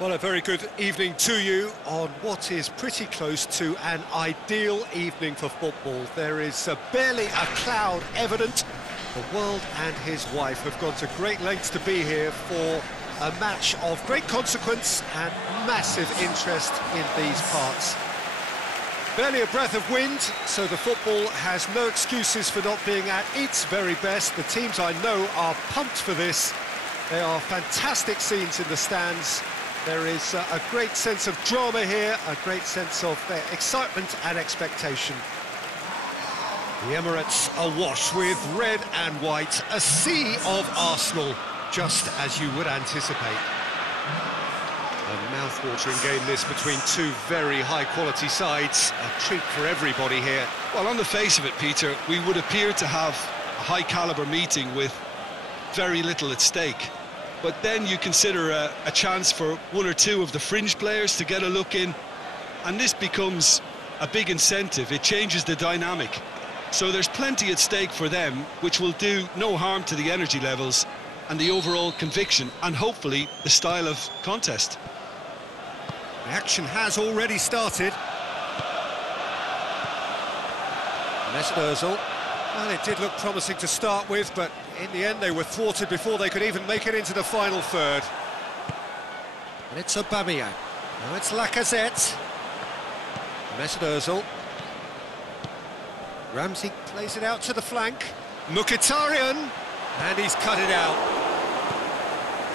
Well, a very good evening to you on what is pretty close to an ideal evening for football. There is barely a cloud evident. The world and his wife have gone to great lengths to be here for a match of great consequence and massive interest in these parts. Barely a breath of wind, so the football has no excuses for not being at its very best. The teams I know are pumped for this. There are fantastic scenes in the stands. There is a great sense of drama here, a great sense of excitement and expectation. The Emirates awash with red and white, a sea of Arsenal, just as you would anticipate. A mouth-watering game this between two very high-quality sides, a treat for everybody here. Well, on the face of it, Peter, we would appear to have a high-caliber meeting with very little at stake. But then you consider a chance for one or two of the fringe players to get a look in, and this becomes a big incentive. It changes the dynamic. So there's plenty at stake for them, which will do no harm to the energy levels and the overall conviction, and hopefully the style of contest. The action has already started. Mesut Ozil. Well, it did look promising to start with, but in the end they were thwarted before they could even make it into the final third. And it's Aubameyang. Now it's Lacazette. Mesut Ozil. Ramsey plays it out to the flank. Mkhitaryan. And he's cut it out.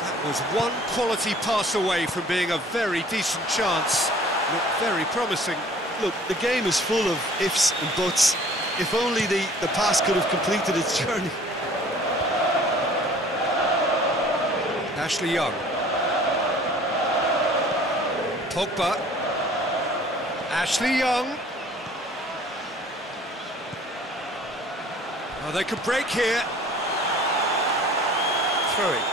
That was one quality pass away from being a very decent chance. Looked very promising. Look, the game is full of ifs and buts. If only the pass could have completed its journey. Ashley Young. Pogba. Ashley Young. Oh, they could break here. Throwing.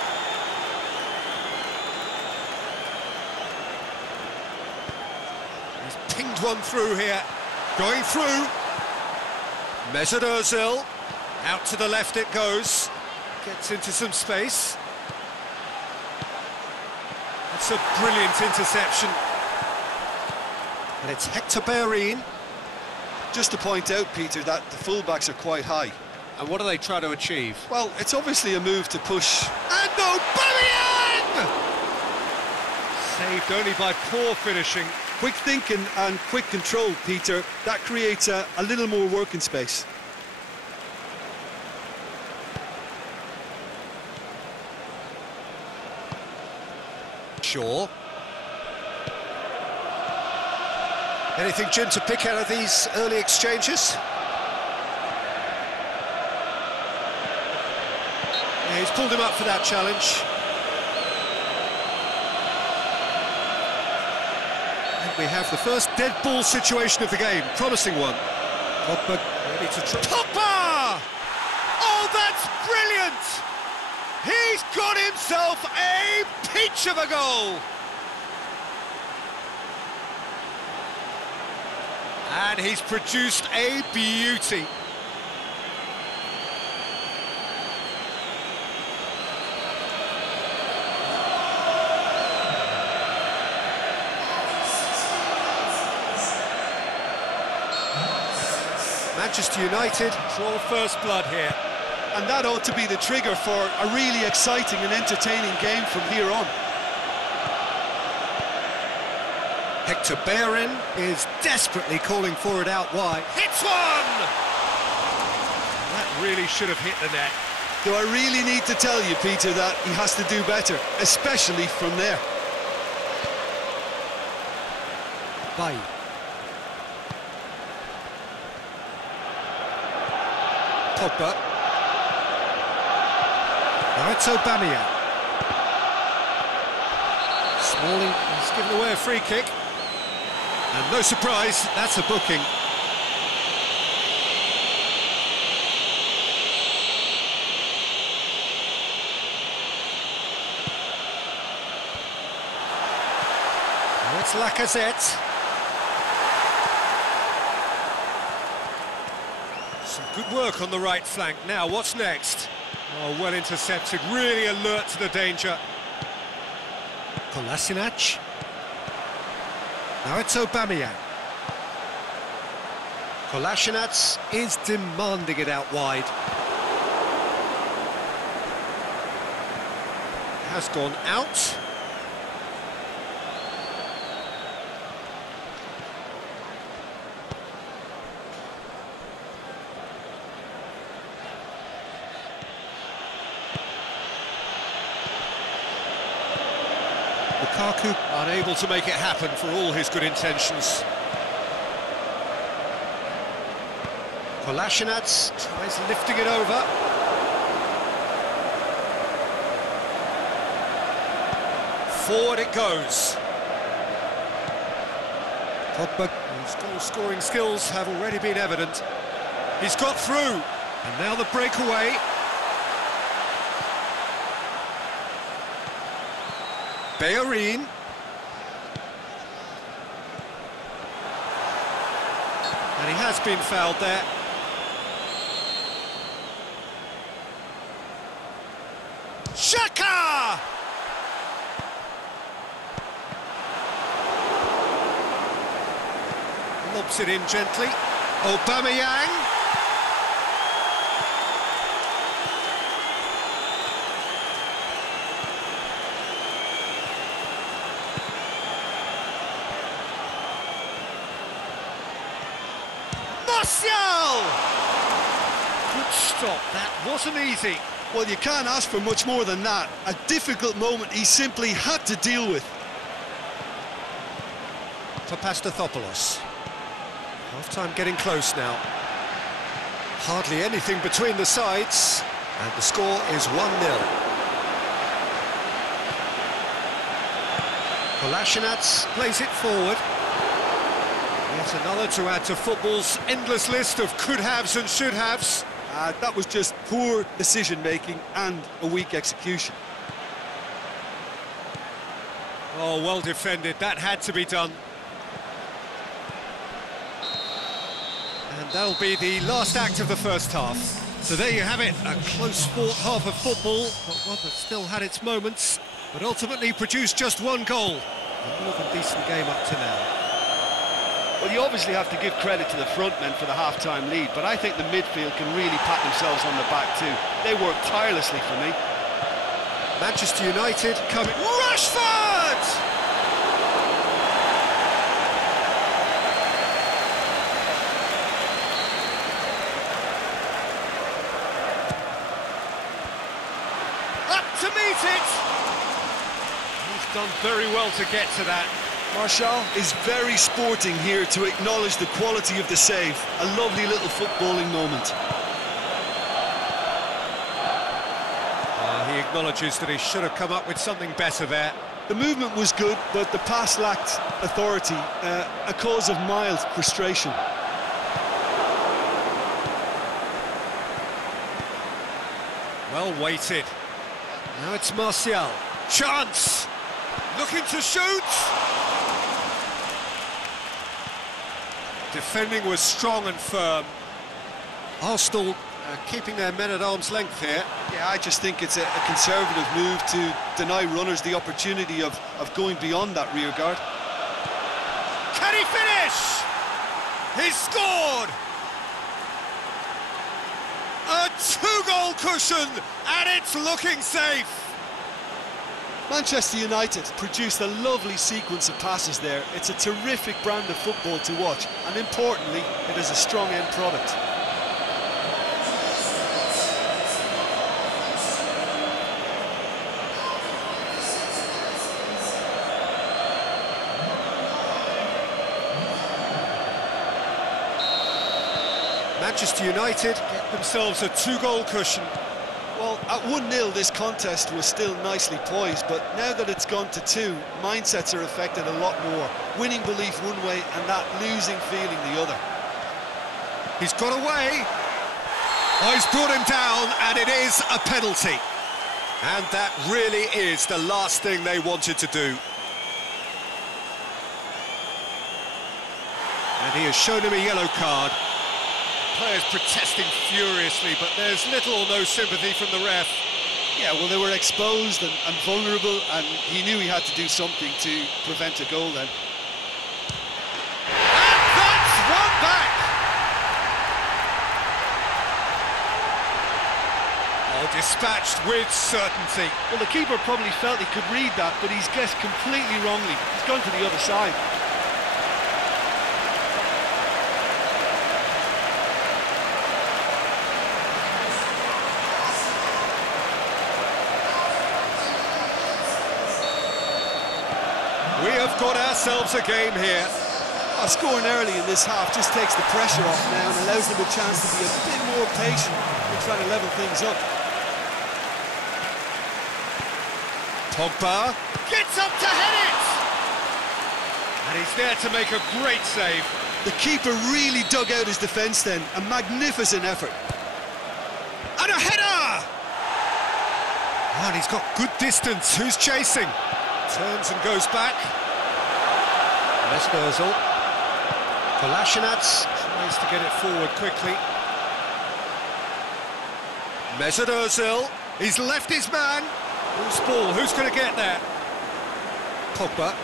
He's pinged one through here. Going through. Mesut Ozil. Out to the left it goes. Gets into some space. That's a brilliant interception. And it's Hector Bellerin. Just to point out, Peter, that the fullbacks are quite high. And what do they try to achieve? Well, it's obviously a move to push. And Aubameyang! Saved only by poor finishing. Quick thinking and quick control, Peter. That creates a little more working space. Shaw. Anything, Jim, to pick out of these early exchanges? Yeah, he's pulled him up for that challenge. And we have the first dead ball situation of the game. Promising one. Pogba ready to try. Pogba! Oh, that's brilliant! He's got himself a peach of a goal! And he's produced a beauty. Manchester United draw first blood here. And that ought to be the trigger for a really exciting and entertaining game from here on. Hector Bellerin is desperately calling for it out wide. Hits one! That really should have hit the net. Do I really need to tell you, Peter, that he has to do better, especially from there? Payeer. Pogba. Now it's Aubameyang. Smalling has given away a free kick. And no surprise, that's a booking. Now it's Lacazette. Some good work on the right flank. Now, what's next? Oh, well intercepted, really alert to the danger. Kolasinac. Now it's Aubameyang. Kolasinac is demanding it out wide. Has gone out. Lukaku unable to make it happen for all his good intentions. Kolasinac tries lifting it over. Forward it goes. Pogba, whose goal-scoring skills have already been evident. He's got through, and now the breakaway. Payeer. And he has been fouled there. Shaka! Lobs it in gently. Aubameyang. Good stop, that wasn't easy. Well, you can't ask for much more than that. A difficult moment he simply had to deal with. For Pastathopoulos. Half-time getting close now. Hardly anything between the sides, and the score is 1-0. Kolasinac plays it forward. Yet another to add to football's endless list of could-haves and should-haves. That was just poor decision-making and a weak execution. Oh, well defended. That had to be done. And that'll be the last act of the first half. So there you have it, a close-fought half of football, but one that still had its moments, but ultimately produced just one goal. A more than decent game up to now. Well, you obviously have to give credit to the front men for the half-time lead, but I think the midfield can really pat themselves on the back too. They work tirelessly for me. Manchester United coming... Rashford! Up to meet it! He's done very well to get to that. Martial is very sporting here to acknowledge the quality of the save. A lovely little footballing moment. He acknowledges that he should have come up with something better there. The movement was good, but the pass lacked authority, a cause of mild frustration. Well weighted. Now it's Martial. Chance! Looking to shoot! Defending was strong and firm. Arsenal keeping their men at arm's length here. Yeah, I just think it's a conservative move to deny runners the opportunity of going beyond that rear guard. Can he finish? He's scored! A two-goal cushion, and it's looking safe. Manchester United produced a lovely sequence of passes there. It's a terrific brand of football to watch, and importantly, it is a strong end product. Manchester United get themselves a two-goal cushion. Well, at 1-0 this contest was still nicely poised, but now that it's gone to 2, mindsets are affected a lot more. Winning belief one way and that losing feeling the other. He's got away. Oh, he's brought him down, and it is a penalty. And that really is the last thing they wanted to do. And he has shown him a yellow card. Players protesting furiously, but there's little or no sympathy from the ref. Yeah, well, they were exposed and vulnerable, and he knew he had to do something to prevent a goal then. And that's one back! Oh, dispatched with certainty. Well, the keeper probably felt he could read that, but he's guessed completely wrongly. He's gone to the other side. We have got ourselves a game here. Scoring early in this half just takes the pressure off now and allows them a chance to be a bit more patient in trying to level things up. Pogba gets up to head it! And he's there to make a great save. The keeper really dug out his defence then. A magnificent effort. And a header! And he's got good distance. Who's chasing? Turns and goes back. Mesut Ozil. Kolasinac tries to get it forward quickly. Mesut Ozil. He's left his man. Who's ball? Who's going to get there? Pogba.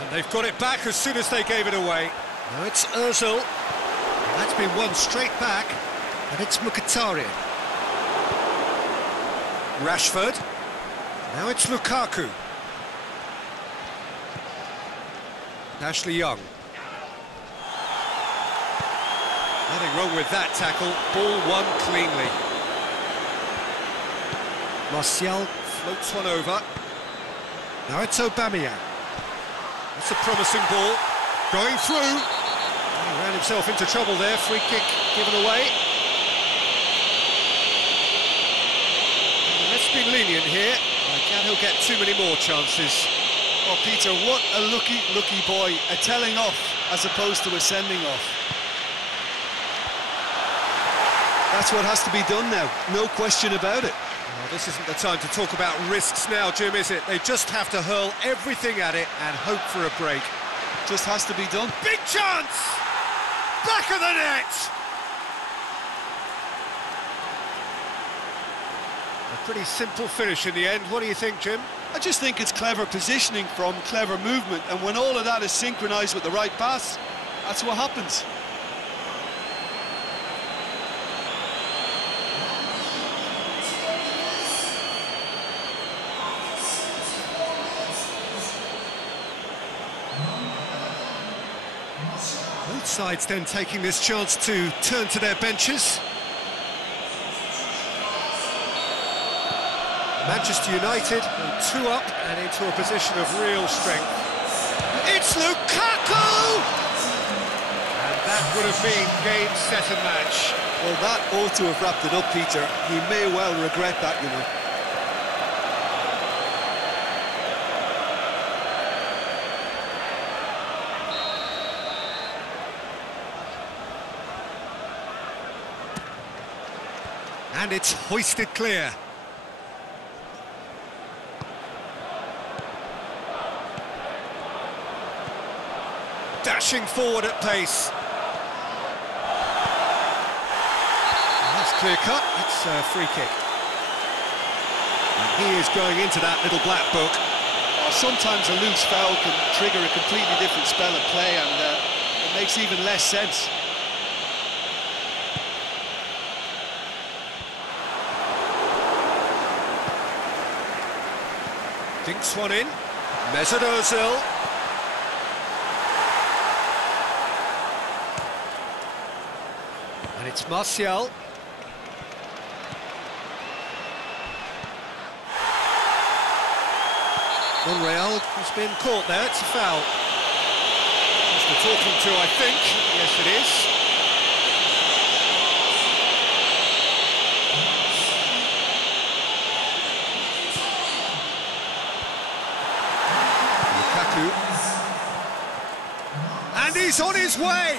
And they've got it back as soon as they gave it away. Now it's Ozil. That's been won straight back. And it's Mkhitaryan. Rashford. Now it's Lukaku. Ashley Young. Nothing wrong with that tackle. Ball won cleanly. Martial floats one over. Now it's Aubameyang. That's a promising ball. Going through. He ran himself into trouble there. Free kick given away. Let's be lenient here. I doubt he'll get too many more chances. Oh, Peter, what a lucky boy. A telling off as opposed to a sending off. That's what has to be done now, no question about it. Well, this isn't the time to talk about risks now, Jim, is it? They just have to hurl everything at it and hope for a break. Just has to be done. Big chance! Back of the net! A pretty simple finish in the end. What do you think, Jim? I just think it's clever positioning from clever movement, and when all of that is synchronised with the right pass, that's what happens. Both sides then taking this chance to turn to their benches. Manchester United go 2 up and into a position of real strength. It's Lukaku! And that would have been game, set and match. Well, that ought to have wrapped it up, Peter. He may well regret that, you know. And it's hoisted clear. Dashing forward at pace. That's clear cut. It's a free kick. And he is going into that little black book. Sometimes a loose foul can trigger a completely different spell of play, and it makes even less sense. Dinks one in. Mesut Ozil. And it's Martial. Monreal has been caught there, it's a foul. Just the talking to, I think. Yes, it is. And he's on his way.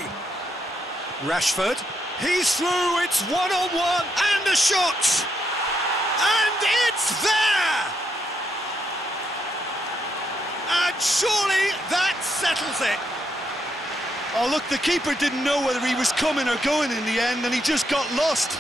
Rashford, he's through, it's one-on-one, and a shot! And it's there! And surely that settles it. Oh, look, the keeper didn't know whether he was coming or going in the end, and he just got lost.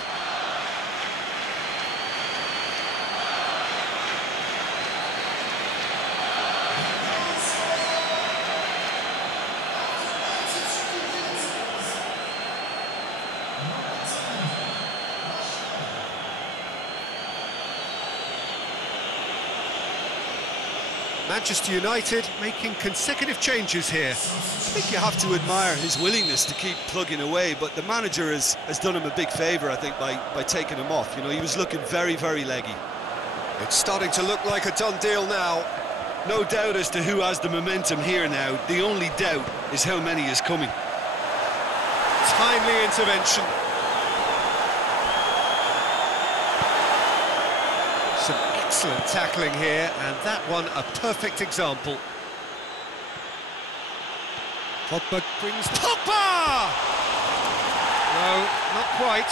Manchester United making consecutive changes here. I think you have to admire his willingness to keep plugging away, but the manager has done him a big favour, I think, by taking him off. You know, he was looking very, very leggy. It's starting to look like a done deal now. No doubt as to who has the momentum here now. The only doubt is how many is coming. Timely intervention. Some excellent tackling here, and that one a perfect example. Pogba brings... Pogba! No, not quite.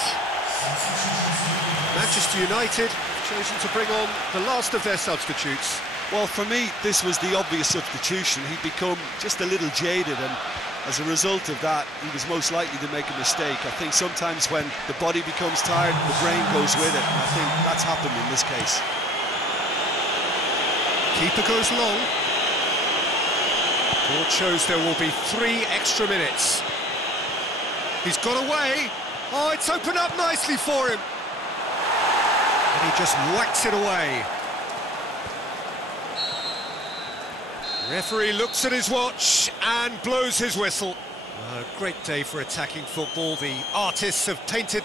Manchester United chosen to bring on the last of their substitutes. Well, for me, this was the obvious substitution. He'd become just a little jaded, and as a result of that, he was most likely to make a mistake. I think sometimes when the body becomes tired, the brain goes with it, and I think that's happened in this case. Keeper goes long. Board shows there will be 3 extra minutes. He's got away. Oh, it's opened up nicely for him. And he just whacks it away. Referee looks at his watch and blows his whistle. A great day for attacking football. The artists have painted